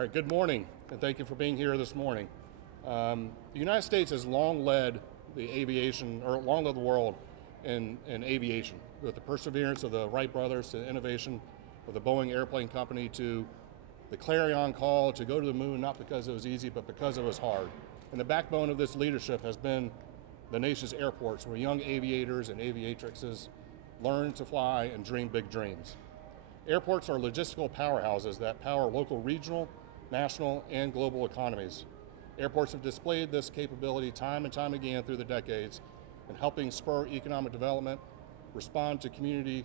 All right, good morning, and thank you for being here this morning. The United States has long led long led the world in aviation, with the perseverance of the Wright brothers to the innovation of the Boeing Airplane Company to the clarion call to go to the moon, not because it was easy, but because it was hard. And the backbone of this leadership has been the nation's airports, where young aviators and aviatrixes learn to fly and dream big dreams. Airports are logistical powerhouses that power local, regional, national, and global economies. Airports have displayed this capability time and time again through the decades in helping spur economic development, respond to community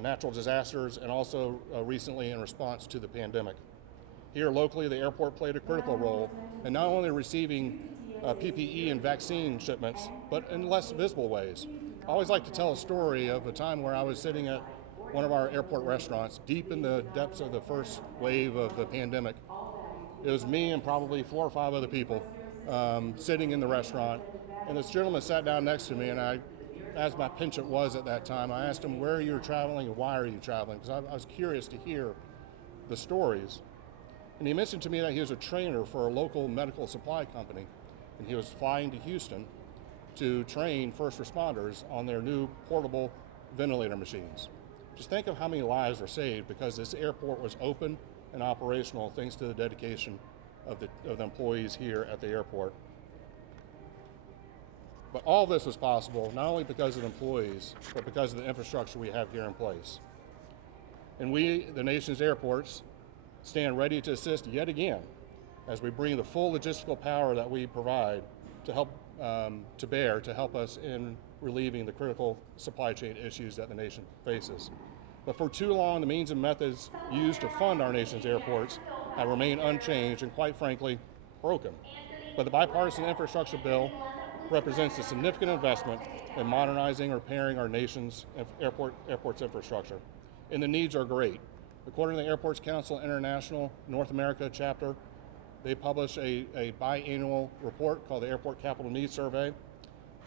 natural disasters, and also recently in response to the pandemic. Here locally, the airport played a critical role in not only receiving PPE and vaccine shipments, but in less visible ways. I always like to tell a story of a time where I was sitting at one of our airport restaurants deep in the depths of the first wave of the pandemic. It was me and probably 4 or 5 other people sitting in the restaurant, and this gentleman sat down next to me, and as my penchant was at that time, I asked him where you were traveling and why are you traveling, because I was curious to hear the stories. And he mentioned to me that he was a trainer for a local medical supply company, and he was flying to Houston to train first responders on their new portable ventilator machines. Just think of how many lives were saved because this airport was open and operational thanks to the dedication of the employees here at the airport. But all this was possible not only because of the employees, but because of the infrastructure we have here in place. And we, the nation's airports, stand ready to assist yet again as we bring the full logistical power that we provide to help to help us in relieving the critical supply chain issues that the nation faces. But for too long, the means and methods used to fund our nation's airports have remained unchanged and, quite frankly, broken. But the bipartisan infrastructure bill represents a significant investment in modernizing or repairing our nation's airports infrastructure. And the needs are great. According to the Airports Council International North America chapter, they publish a biannual report called the Airport Capital Needs Survey.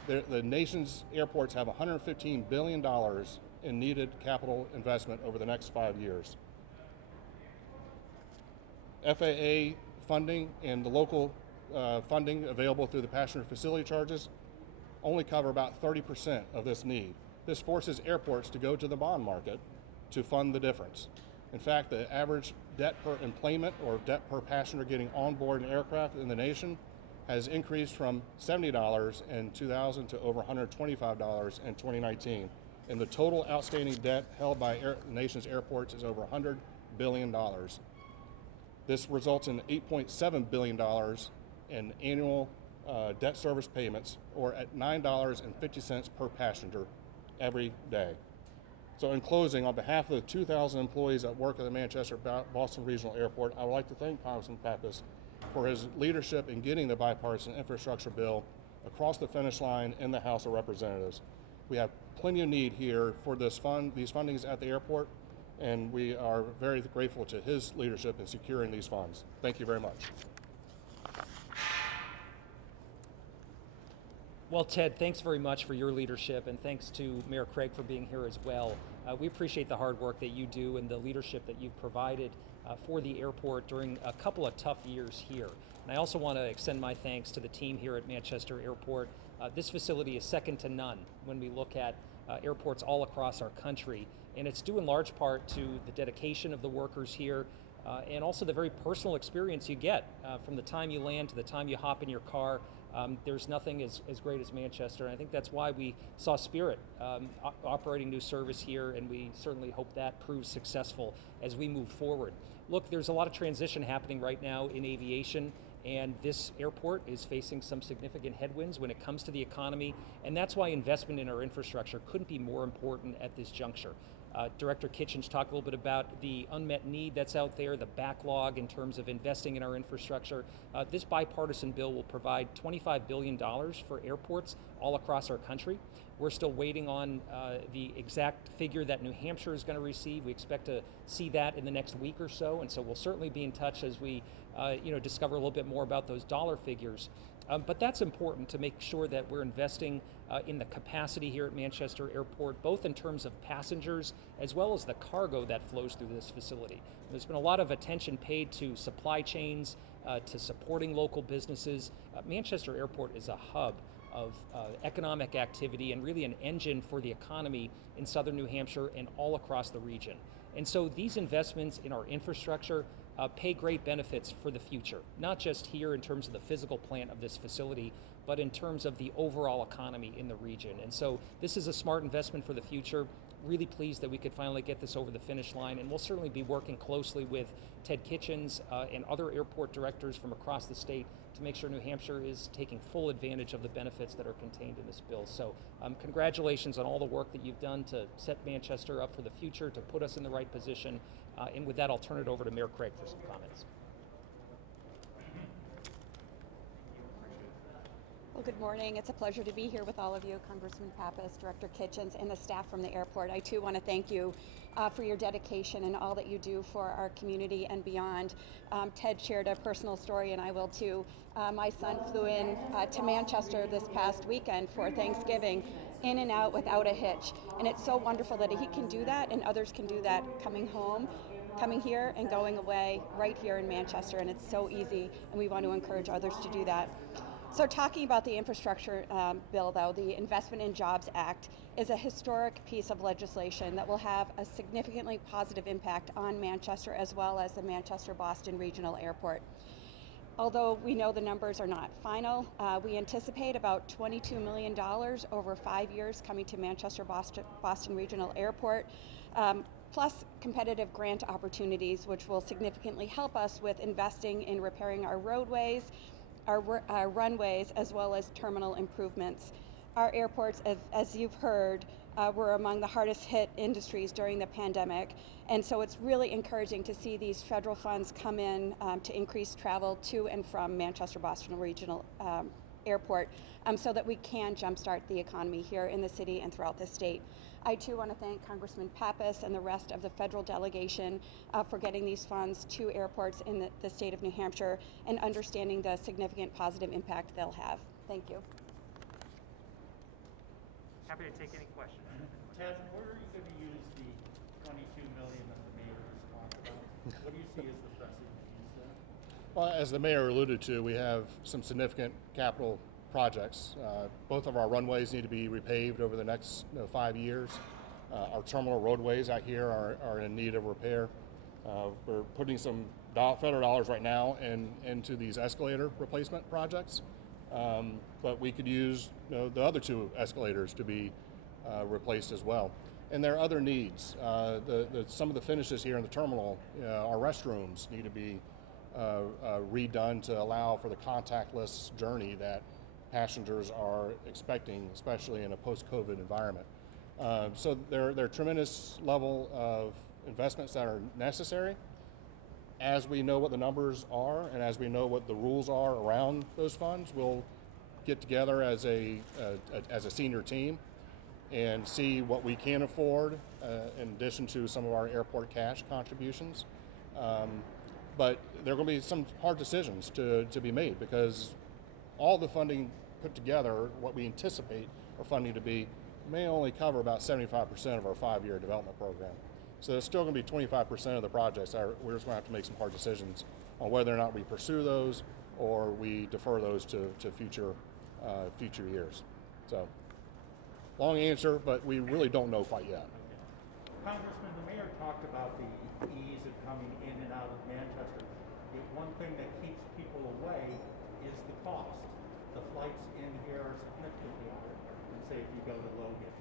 The nation's airports have $115 billion in needed capital investment over the next 5 years. FAA funding and the local funding available through the passenger facility charges only cover about 30% of this need. This forces airports to go to the bond market to fund the difference. In fact, the average debt per enplanement or debt per passenger getting on board an aircraft in the nation has increased from $70 in 2000 to over $125 in 2019. And the total outstanding debt held by the nation's airports is over $100 billion. This results in $8.7 billion in annual debt service payments, or at $9.50 per passenger every day. So in closing, on behalf of the 2,000 employees that work at the Manchester-Boston Regional Airport, I would like to thank Congressman Pappas for his leadership in getting the bipartisan infrastructure bill across the finish line in the House of Representatives. We have plenty of need here for these fundings at the airport, and we are very grateful to his leadership in securing these funds. Thank you very much. Well, Ted, thanks very much for your leadership, and thanks to Mayor Craig for being here as well. We appreciate the hard work that you do and the leadership that you've provided for the airport during a couple of tough years here. And I also want to extend my thanks to the team here at Manchester Airport. This facility is second to none when we look at airports all across our country, and it's due in large part to the dedication of the workers here and also the very personal experience you get from the time you land to the time you hop in your car. There's nothing as great as Manchester, and I think that's why we saw Spirit operating new service here, and we certainly hope that proves successful as we move forward. Look, there's a lot of transition happening right now in aviation, and this airport is facing some significant headwinds when it comes to the economy, and that's why investment in our infrastructure couldn't be more important at this juncture. Director Kitchens talked a little bit about the unmet need that's out there, the backlog in terms of investing in our infrastructure. This bipartisan bill will provide $25 billion for airports all across our country. We're still waiting on the exact figure that New Hampshire is going to receive. We expect to see that in the next week or so, and so we'll certainly be in touch as we discover a little bit more about those dollar figures. But that's important to make sure that we're investing in the capacity here at Manchester Airport, both in terms of passengers as well as the cargo that flows through this facility. There's been a lot of attention paid to supply chains, to supporting local businesses. Manchester Airport is a hub of economic activity and really an engine for the economy in southern New Hampshire and all across the region. And so these investments in our infrastructure pay great benefits for the future, not just here in terms of the physical plant of this facility, but in terms of the overall economy in the region. And so this is a smart investment for the future. Really pleased that we could finally get this over the finish line, and we'll certainly be working closely with Ted Kitchens and other airport directors from across the state to make sure New Hampshire is taking full advantage of the benefits that are contained in this bill. So congratulations on all the work that you've done to set Manchester up for the future, to put us in the right position. And with that, I'll turn it over to Mayor Craig for some comments. Well, good morning. It's a pleasure to be here with all of you, Congressman Pappas, Director Kitchens, and the staff from the airport. I too want to thank you for your dedication and all that you do for our community and beyond. Ted shared a personal story, and I will too. My son flew in to Manchester this past weekend for Thanksgiving, in and out without a hitch. And it's so wonderful that he can do that and others can do that coming home, coming here and going away right here in Manchester. And it's so easy, and we want to encourage others to do that. So talking about the infrastructure bill, though, the Investment in Jobs Act is a historic piece of legislation that will have a significantly positive impact on Manchester as well as the Manchester-Boston Regional Airport. Although we know the numbers are not final, we anticipate about $22 million over 5 years coming to Manchester-Boston Regional Airport, plus competitive grant opportunities, which will significantly help us with investing in repairing our roadways, our runways, as well as terminal improvements. Our airports, as you've heard, were among the hardest hit industries during the pandemic. And so it's really encouraging to see these federal funds come in to increase travel to and from Manchester-Boston Regional Airport so that we can jumpstart the economy here in the city and throughout the state. I too want to thank Congressman Pappas and the rest of the federal delegation for getting these funds to airports in the state of New Hampshire and understanding the significant positive impact they'll have. Thank you. Happy to take any questions. Ted, where are you going to use the $22 million that the mayor just talked about? What do you see as the pressing needs there? Well, as the mayor alluded to, we have some significant capital projects. Both of our runways need to be repaved over the next 5 years. Our terminal roadways out here are in need of repair. We're putting some federal dollars right now into these escalator replacement projects, but we could use the other two escalators to be replaced as well. And there are other needs. Some of the finishes here in the terminal, our restrooms need to be redone to allow for the contactless journey that passengers are expecting, especially in a post-COVID environment. So there are tremendous level of investments that are necessary. As we know what the numbers are and as we know what the rules are around those funds, we'll get together as a senior team and see what we can afford in addition to some of our airport cash contributions. But there are going to be some hard decisions to be made because all the funding put together, what we anticipate our funding to be, may only cover about 75% of our 5-year development program. So there's still going to be 25% of the projects that we're just going to have to make some hard decisions on whether or not we pursue those or we defer those to future years. So, long answer, but we really don't know quite yet. Congressman, the mayor talked about the ease of coming in and out of Manchester. The one thing that keeps people away is the cost. The flights in here are significantly higher than, say, if you go to Logan.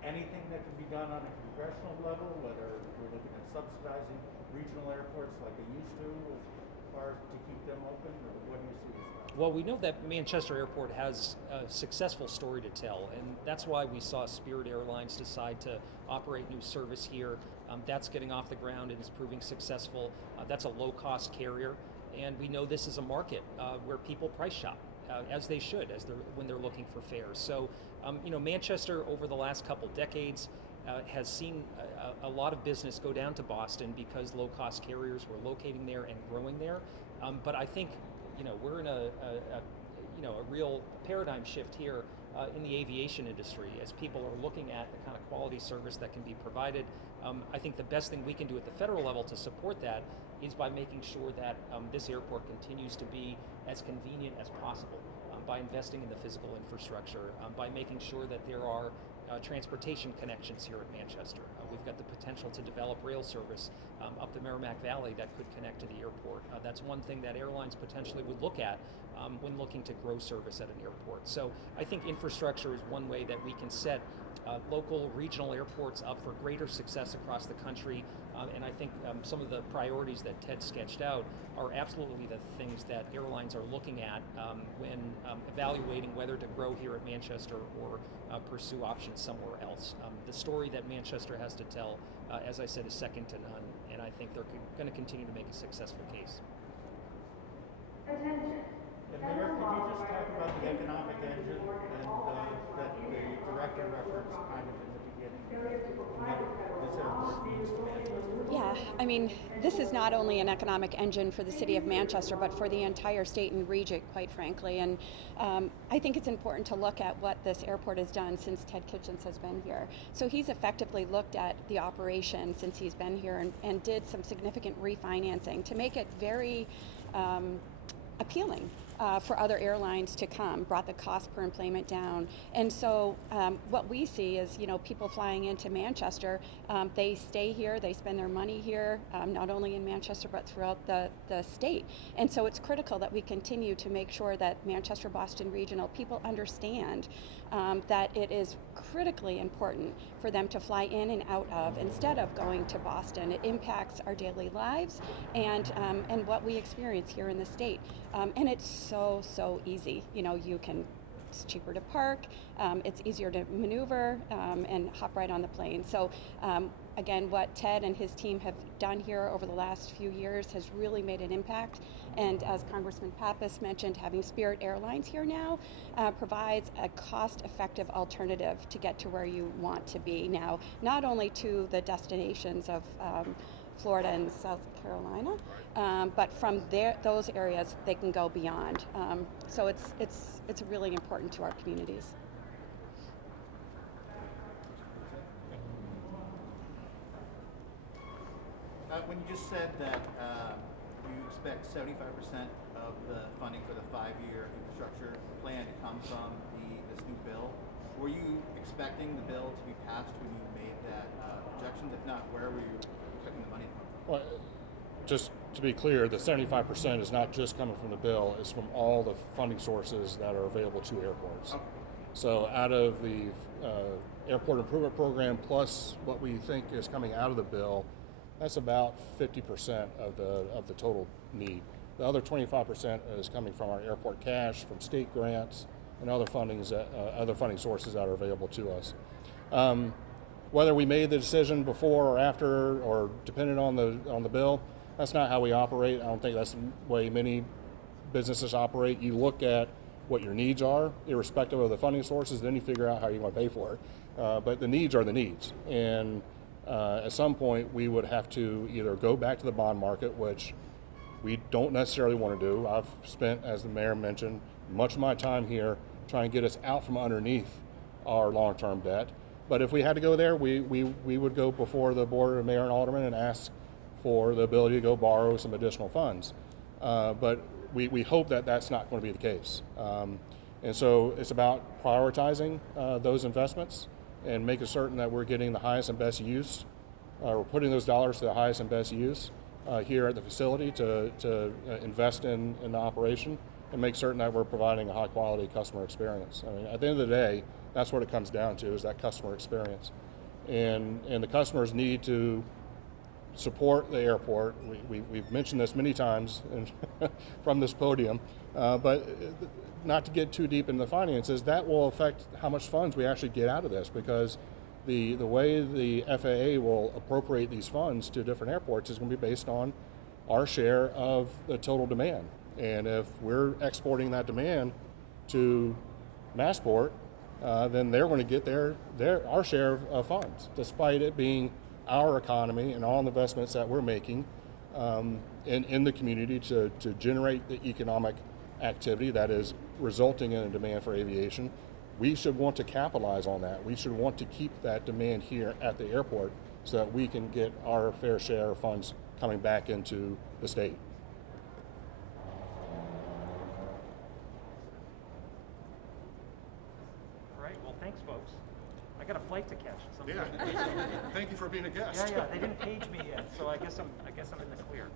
Anything that can be done on a congressional level, whether we're looking at subsidizing regional airports like they used to, as far as to keep them open, or what do you see as that? Well, we know that Manchester Airport has a successful story to tell, and that's why we saw Spirit Airlines decide to operate new service here. That's getting off the ground and is proving successful. That's a low-cost carrier, and we know this is a market where people price shop, as they should, when they're looking for fares. So, Manchester over the last couple decades has seen a lot of business go down to Boston because low-cost carriers were locating there and growing there. But I think, we're in a real paradigm shift here in the aviation industry as people are looking at the kind of quality service that can be provided. I think the best thing we can do at the federal level to support that is by making sure that this airport continues to be as convenient as possible, by investing in the physical infrastructure, by making sure that there are transportation connections here at Manchester. We've got the potential to develop rail service up the Merrimack Valley that could connect to the airport. That's one thing that airlines potentially would look at when looking to grow service at an airport. So I think infrastructure is one way that we can set local, regional airports up for greater success across the country. And I think some of the priorities that Ted sketched out are absolutely the things that airlines are looking at when evaluating whether to grow here at Manchester or pursue options somewhere else. The story that Manchester has to tell, as I said, is second to none, and I think they're going to continue to make a successful case. And Mayor, could you just talk about the economic engine and that the director referenced kind of in the beginning? What this airport means to Manchester? Yeah, I mean, this is not only an economic engine for the city of Manchester, but for the entire state and region, quite frankly. And I think it's important to look at what this airport has done since Ted Kitchens has been here. So he's effectively looked at the operation since he's been here and did some significant refinancing to make it very appealing for other airlines to come, brought the cost per enplanement down. And so what we see is, people flying into Manchester, they stay here, they spend their money here, not only in Manchester, but throughout the state. And so it's critical that we continue to make sure that Manchester Boston Regional people understand that it is critically important for them to fly in and out of instead of going to Boston. It impacts our daily lives and what we experience here in the state. And it's so easy. It's cheaper to park, it's easier to maneuver and hop right on the plane. So again, what Ted and his team have done here over the last few years has really made an impact. And as Congressman Pappas mentioned, having Spirit Airlines here now provides a cost-effective alternative to get to where you want to be now, not only to the destinations of Florida and South Carolina, but from those areas they can go beyond. So it's really important to our communities. When you just said that you expect 75% of the funding for the 5-year infrastructure plan to come from this new bill, were you expecting the bill to be passed when you made that projection? If not, where were you expecting the money to come from? Well, just to be clear, the 75% is not just coming from the bill, it's from all the funding sources that are available to airports. Okay. So out of the airport improvement program plus what we think is coming out of the bill, that's about 50% of the total need. The other 25% is coming from our airport cash, from state grants, and other funding sources that are available to us. Whether we made the decision before or after, or dependent on the bill, that's not how we operate. I don't think that's the way many businesses operate. You look at what your needs are, irrespective of the funding sources, then you figure out how you want to pay for it. But the needs are the needs, and at some point we would have to either go back to the bond market, which we don't necessarily want to do. I've spent, as the mayor mentioned, much of my time here trying to get us out from underneath our long-term debt. But if we had to go there, we would go before the board of mayor and aldermen and ask for the ability to go borrow some additional funds. But we hope that that's not going to be the case. And so it's about prioritizing those investments and making certain that we're getting the highest and best use, we're putting those dollars to the highest and best use here at the facility to invest in the operation and make certain that we're providing a high quality customer experience. I mean, at the end of the day, that's what it comes down to, is that customer experience. And the customers need to support the airport. We've mentioned this many times from this podium, but not to get too deep into the finances, that will affect how much funds we actually get out of this, because the way the FAA will appropriate these funds to different airports is going to be based on our share of the total demand. And if we're exporting that demand to Massport, then they're going to get our share of funds, despite it being our economy and all the investments that we're making in the community to generate the economic activity that is resulting in a demand for aviation. We should want to capitalize on that. We should want to keep that demand here at the airport so that we can get our fair share of funds coming back into the state. All right, well, thanks, folks. I got a flight to catch. Thank you for being a guest. Yeah, they didn't page me yet, so I guess I'm in the clear.